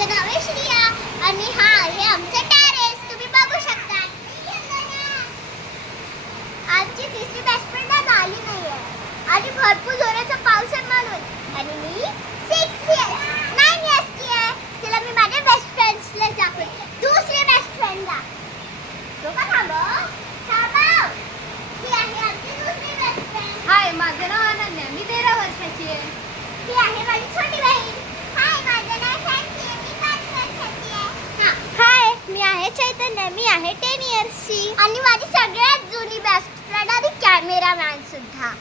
माझं नाव आहे श्रिया आणि हा आहे आमचं टेरेस. तुम्ही बघू शकता. आजची तिसरी बेस्ट फ्रेंड आज आली नाहीये आणि भरपूर जोराचा पाऊस आहे म्हणून. आणि मी 9 इयर्सची आहे. चला मी माझ्या बेस्ट फ्रेंड्सला दाखवते. दुसरी बेस्ट फ्रेंडला लोका थांबव. ही आहे आमची दुसरी बेस्ट फ्रेंड. हाय, माझं नाव अनन्या. मी 13 वर्षाची आहे. ही आहे माझी छोटी बहीण. हाय, माझं नाव शांती आहे. मी 5 वर्षाची आहे. हाय, मी आहे चैतन्य. मी आहे 10 इयर्सची. आणि माझी सगळ्यात जुनी बेस्ट फ्रेंड आणि कॅमेरामॅन सुद्धा.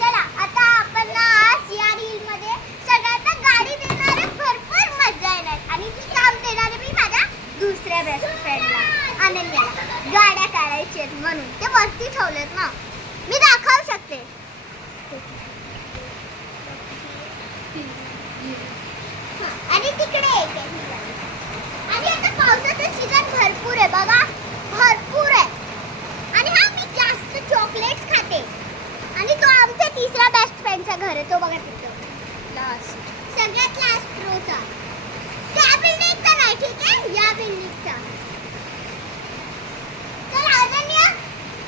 चला आता आपण आज या रील मध्ये सगळ्यांना गाडी देणार आहे. भरपूर मजा येणार आणि ती काम देणार आहे मी माझ्या दुसऱ्या बेस्ट फ्रेंडला अनन्याला. गाड्या काढायची आहेत म्हणून ते वरती ठेवलेत ना. मी दाखवू शकते. आणि तिकडे एक आहे. आणि आता पावसाचं सीझन भरपूर आहे बघा. भरपूर आहे. आणि हा मी जास्त चॉकलेट्स खाते. आणि तो आमचा तिसरा बेस्ट फ्रेंडचा घर आहे. तो बघा तिथं लास्ट. सगळ्यात लास्ट रोचा. त्या बिल्डिंगचा नाही, ठीक आहे, या बिल्डिंगचा. चला अनन्या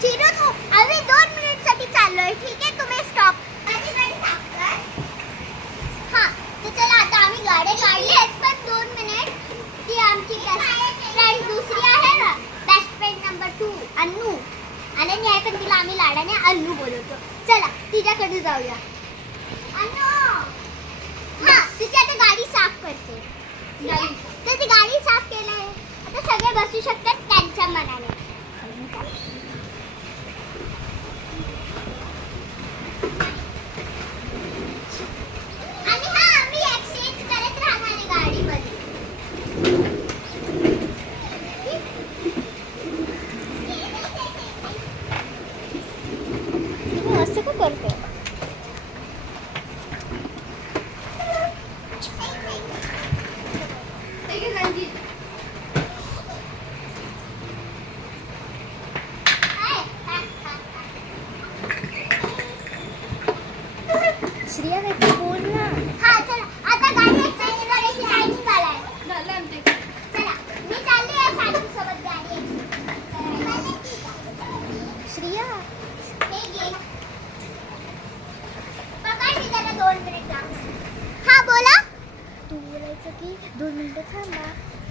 चिरू तू. आम्ही 2 मिनिटसाठी चाललोय, ठीक आहे. तुम्ही स्टॉप. माझी गाडी साफ कर. हां, तर चला आता आम्ही गाड्या काढली आहेत पण 2 मिनिट. ती आमची बेस्ट फ्रेंड दुसरी आहे ना, best friend number 2 Annu. Ananya आहे पण तिला आम्ही लाडाने अन्नू बोलवतो. चला तिच्याकडे जाऊया. अन्नू. हां, तिची आता गाडी साफ करते. तर ती गाडी साफ केली आहे. आता सगळे बसू शकतात त्यांच्या मनाने. आणि हां, आम्ही एक्सचेंज करत राहणार आहे गाडीमध्ये. तुम्ही असं का करते? श्रिया काय बोल ना. हां, चला आता गाडी एक्सचेंज करायची टायमिंग आलाय. झालं आमचं. चला मी चालली आहे सासूसोबत गाडी एक्सचेंज करायला. श्रिया, हे घे. पकड मी जरा 2 मिनिट लागणार. हां बोला. तू बोलायचं की 2 मिनिटं थांबा.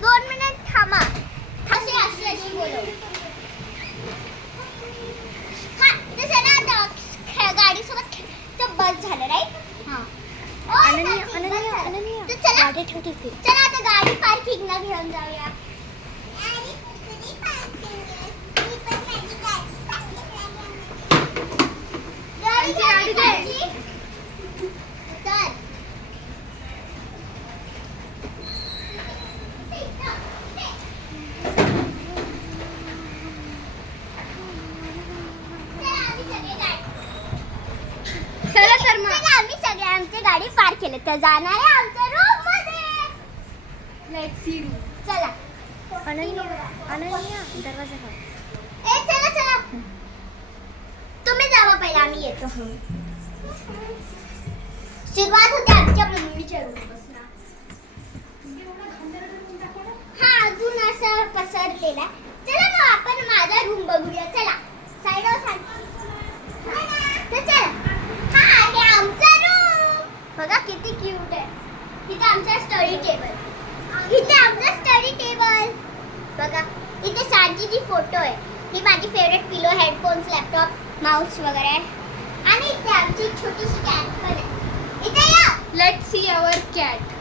2 मिनिट थांबा. अशी बोलव. हां, तर चला आता गाडीसोबत तर बस झालं राईट. हां. ओ, अनन्या, साक्षी, अनन्या, बस झालं. अनन्या. तर चला गाडी ठेव तिथे. चला आता गाडी पार्किंगला घेऊन जाऊया. गाडी दे. तर चला तर मग. चला आम्ही सगळे आमची गाडी पार्क केली. तर जाणार आहे आमच्या रूम मध्ये. Let's see. चला अनन्या, अनन्या, दरवाजा खोल. ए चला चला. तुम्ही जावा पहिला, आम्ही येतो. सुरुवात होते आमच्या मम्मीच्या रूम पासून. हा अजून असं पसरलेला आहे. चला मग आपण माझा रूम बघूया. चला साईडवर सांग. तर चला. हा आहे आमचा रूम. बघा किती क्यूट आहे. इथे आमचा स्टडी टेबल. इथे आमचा स्टडी टेबल बघा. इथे सांजीची फोटो आहे. ही माझी फेवरेट पिलो, हेडफोन्स, लॅपटॉप, माऊस वगैरे आहे. आणि इथे आमची छोटीशी कॅट पण आहे. इथे या. Let's see our cat.